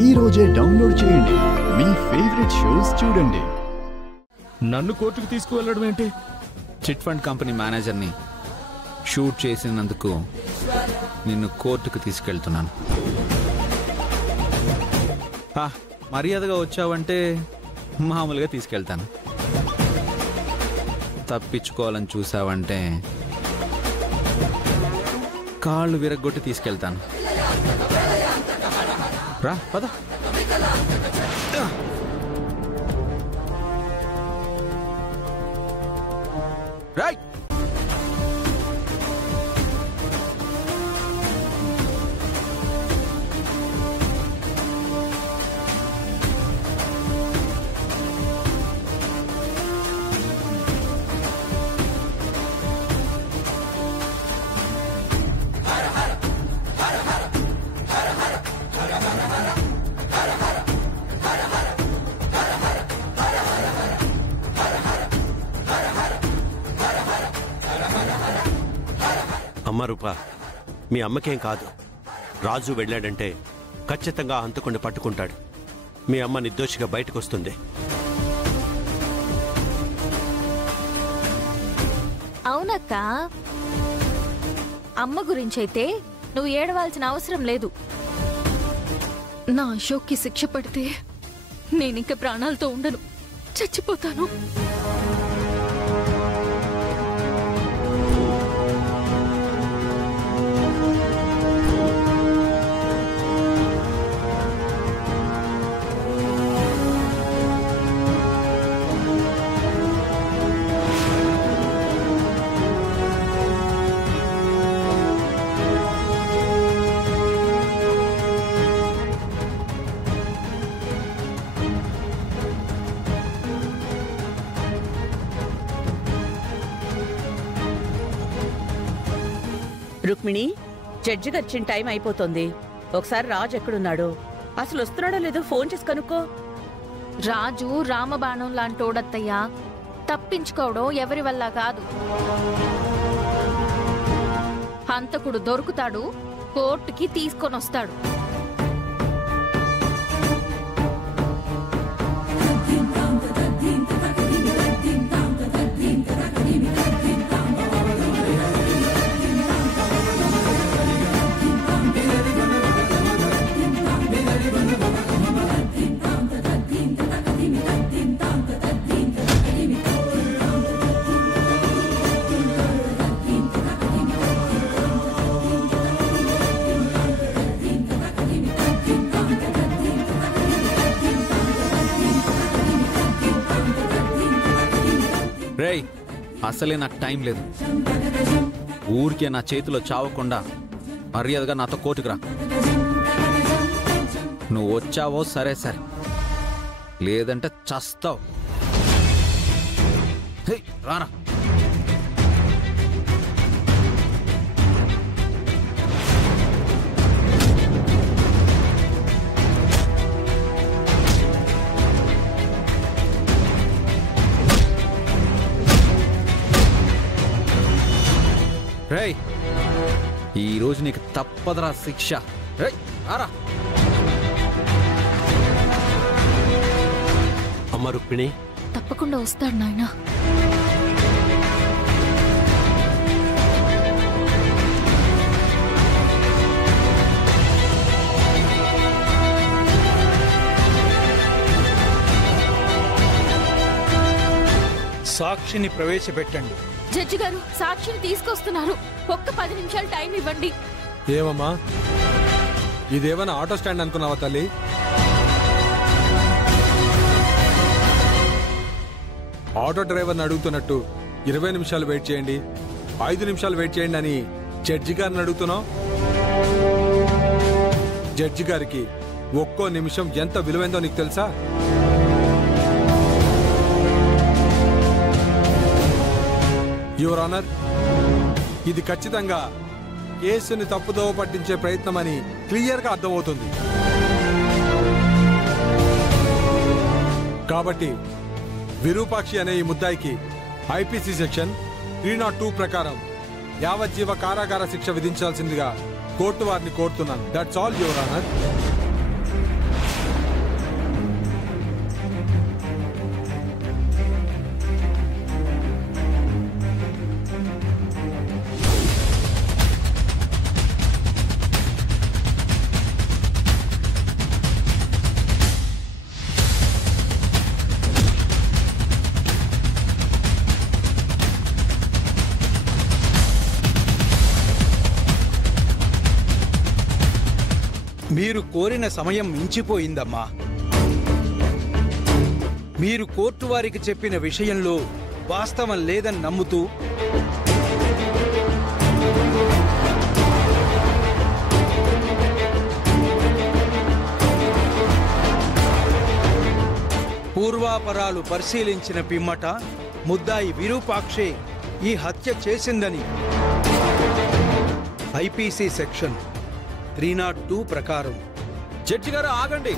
ఈ రోజే డౌన్లోడ్ చేయండి. మీ ఫేవరెట్ షోస్ చూడండి. నన్ను కోర్టుకు తీసుకువెళ్ళడం ఏంటి? చిట్ ఫండ్ కంపెనీ మేనేజర్ని షూట్ చేసినందుకు నిన్ను కోర్టుకు తీసుకెళ్తున్నాను. మర్యాదగా వచ్చావంటే మామూలుగా తీసుకెళ్తాను. తప్పించుకోవాలని చూసావంటే కాళ్ళు విరగ్గొట్టి తీసుకెళ్తాను. రా పద. రైట్. అమ్మ రూపా, మీ అమ్మకేం కాదు. రాజు వెళ్ళాడంటే ఖచ్చితంగా హంతకుడిని పట్టుకుంటాడు. మీ అమ్మ నిర్దోషిగా బయటకు వస్తుంది. అవునక్క, అమ్మ గురించైతే నువ్వు ఏడవాల్సిన అవసరం లేదు. నా అశోక్కి శిక్ష పడితే నేనింక ప్రాణాలతో ఉండను, చచ్చిపోతాను. రుక్మిణి, జడ్జికి వచ్చిన టైం అయిపోతుంది. ఒకసారి రాజు ఎక్కడున్నాడు, అసలు వస్తున్నాడో లేదో ఫోన్ చేసి కనుక్కో. రాజు రామబాణం లాంటోడత్తయ్యా, తప్పించుకోవడం ఎవరి వల్ల కాదు. హంతకుడు దొరుకుతాడు, కోర్టుకి తీసుకొనొస్తాడు. రేయ్, అసలే నాకు టైం లేదు. ఊరికే నా చేతిలో చావకుండా మర్యాదగా నాతో కోర్టుకు రా. నువ్వు వచ్చావో సరే సరే, లేదంటే చస్తావు. రారా. రేయ్, ఈరోజు నీకు తప్పదరా శిక్ష. రేయ్ రారా. అమ్మ రుక్మిణి, తప్పకుండా వస్తాడు నాయనా. సాక్షిని ప్రవేశపెట్టండి. జడ్జి గారు సాక్షిని తీసుకొస్తున్నారు. ఒక్క 10 నిమిషాలు టైం ఇవ్వండి. ఏమమ్మా, ఇదేమన్నా ఆటో స్టాండ్ అనుకున్నావా తల్లి? ఆటో డ్రైవర్ని అడుగుతున్నట్టు 20 నిమిషాలు వెయిట్ చేయండి, 5 నిమిషాలు వెయిట్ చేయండి అని జడ్జి గారిని అడుగుతున్నావు. జడ్జి గారికి ఒక్కో నిమిషం ఎంత విలువైందో నీకు తెలుసా? యువర్ ఆనర్, ఇది ఖచ్చితంగా కేసుని తప్పుదోవ పట్టించే ప్రయత్నమని క్లియర్గా అర్థమవుతుంది. కాబట్టి విరూపాక్షి అనే ఈ ముద్దాయికి ఐపీసీ సెక్షన్ 302 ప్రకారం యావజ్జీవ కారాగార శిక్ష విధించాల్సిందిగా కోర్టు వారిని కోరుతున్నాను. That's all your honour. మీరు కోరిన సమయం మించిపోయిందమ్మా. మీరు కోర్టు వారికి చెప్పిన విషయంలో వాస్తవం లేదని నమ్ముతూ పూర్వాపరాలు పరిశీలించిన పిమ్మట ముద్దాయి విరూపాక్షే ఈ హత్య చేసిందని ఐపీసీ సెక్షన్ 302 ప్రకారం. జడ్జి గారు ఆగండి.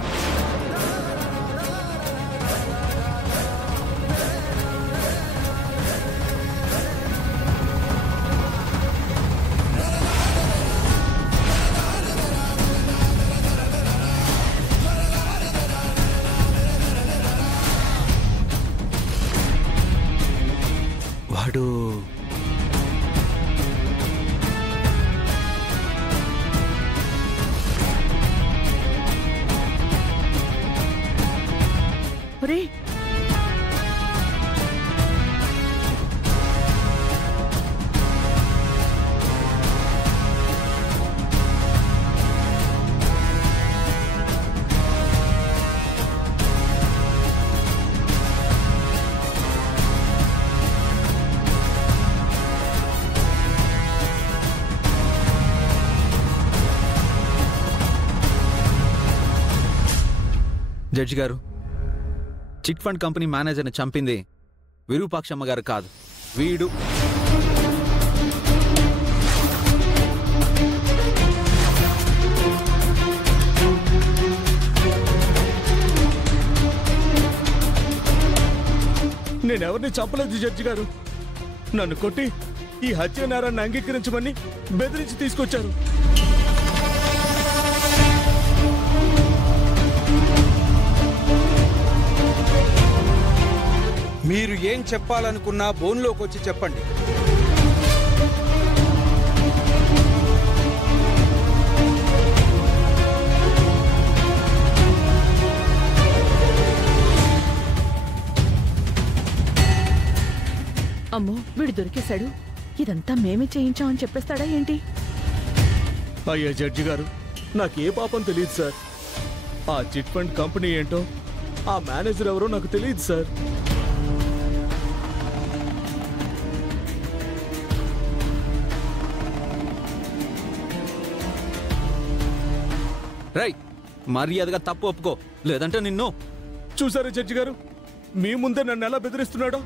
వాడు ఒరే జడ్జి గారు, చిట్ ఫండ్ కంపెనీ మేనేజర్ని చంపింది విరూపాక్షమ్మ గారు కాదు, వీడు. నేనెవరిని చంపలేదు జడ్జి గారు. నన్ను కొట్టి ఈ హత్య నేరాన్ని అంగీకరించమని బెదిరించి తీసుకొచ్చారు. మీరు ఏం చెప్పాలనుకున్నా బోన్లోకి వచ్చి చెప్పండి. అమ్మో వీడు దొరికేశాడు. ఇదంతా మేమే చేయించామని చెప్పేస్తాడా ఏంటి? అయ్యా జడ్జి గారు, నాకే పాపం తెలియదు సార్. ఆ చిట్ ఫండ్ కంపెనీ ఏంటో, ఆ మేనేజర్ ఎవరో నాకు తెలియదు సార్. రై, మర్యాదగా తప్పు ఒప్పుకో, లేదంటే నిన్ను. చూసారా జడ్జి గారు, మీ ముందే నన్ను ఎలా బెదిరిస్తున్నాడో.